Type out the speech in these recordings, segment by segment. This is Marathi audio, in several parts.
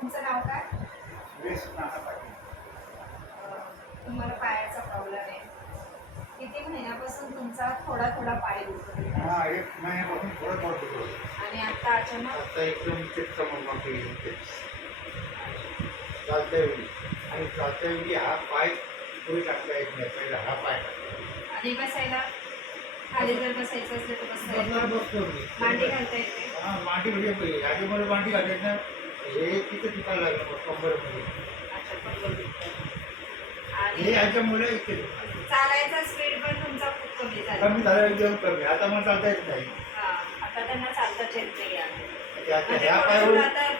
तुमचं नाव काय? सुरेश नाना पाटील. तुम्हाला पायाचा प्रॉब्लेम आहे. किती महिन्यापासून तुमचा थोडा थोडा पाय दुखत होता? हा, 1 महिन्यापासून थोडं थोडं दुखत होतं. आणि आता अचानक आता एकदम चित्त मग चालत्या वेळी आणि चालत्या वेळी हा पाय पुढे टाकता येत नाही. पहिला हा पाय टाकता. आणि बसायला खाली जर बसायचं असलं तर बसता बसणार येतं. बसतो मी. मांडी घालता येते. हा, मांडी म्हणजे आधीमध्ये मांडी घालायची ना, हे तिथे दुखायला लागलं मग कंबरमध्ये. अच्छा, कंबर दुखतं. हे आणि याच्यामुळे इथे दुखतं. चालायचा स्पीड पण तुमचा खूप कमी झाला. कमी झालं एकदम कमी. आता मला चालता येत नाही. हा, आता त्यांना चालताच येत नाही आहे. म्हणजे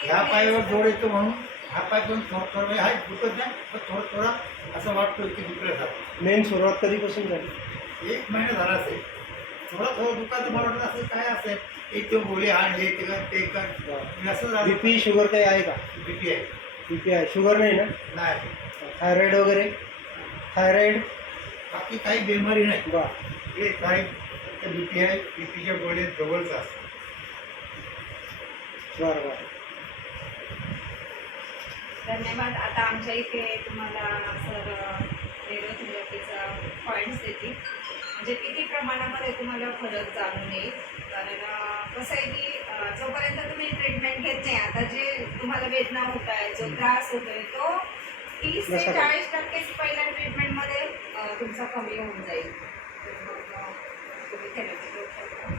ह्या पायावर जोड येतो म्हणून हा पाय पण थोडं थोडं आहे दुखत नाही, पण थोडं थोडं असं वाटतं की दुखल्यासारखं. मेन सुरुवात कधीपासून झाली? 1 महिना झाला असेल. थोडं थोडं दुखायचं मला वाटतं असं काय असेल, एक तो गोळी आण, हे ते कर ते कर, मी असं झालं. बीपी शुगर काही आहे का? बीपी आहे. बीपी आहे, शुगर नाही ना? नाही, थायरॉइड वगैरे? थायरॉइड? बाकी काही बिमारी नाही. बा हे काय बीपी आहे, बीपीच्या गोळ्या जवळच असतात. बरं बरं. धन्यवाद. आता आमच्या इथे तुम्हाला सर रेडिओथेरपीचा पॉईंट्स देतील, म्हणजे किती प्रमाणामध्ये तुम्हाला फरक जाणून येईल. कारण कसं आहे की जोपर्यंत तुम्ही ट्रीटमेंट घेत नाही, आता जे तुम्हाला वेदना होत आहे, जो त्रास होतो आहे, तो 30 ते 40% पहिल्या ट्रीटमेंटमध्ये तुमचा कमी होऊन जाईल. तर मग तुम्ही थेरपी घेऊ शकता.